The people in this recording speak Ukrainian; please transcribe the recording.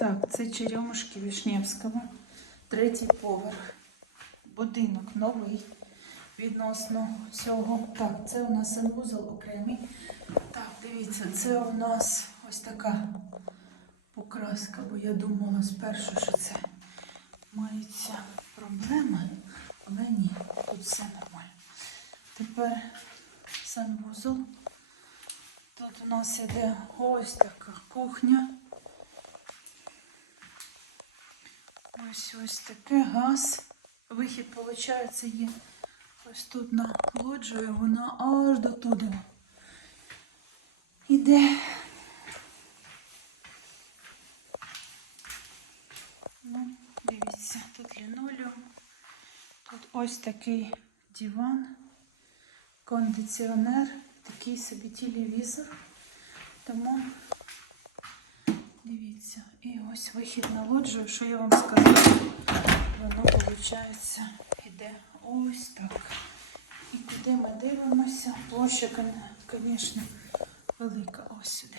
Так, це Черемушки Вишневського, третій поверх. Будинок новий відносно цього. Так, це у нас санвузол окремий. Так, дивіться, це у нас ось така покраска, бо я думала спершу, що це маються проблеми, але ні, тут все нормально. Тепер санвузол. Тут у нас іде ось така кухня. Ось ось таке газ. Вихід, виходить, є ось тут на лоджію, вона аж до туди. Іде. Ну, дивіться, тут лінолеум. Тут ось такий диван, кондиціонер, такий собі телевізор. Тому дивіться, і ось вихід на лоджію, що я вам сказала, воно виходить, іде ось так. І куди ми дивимося? Площа, звісно, велика. Ось сюди.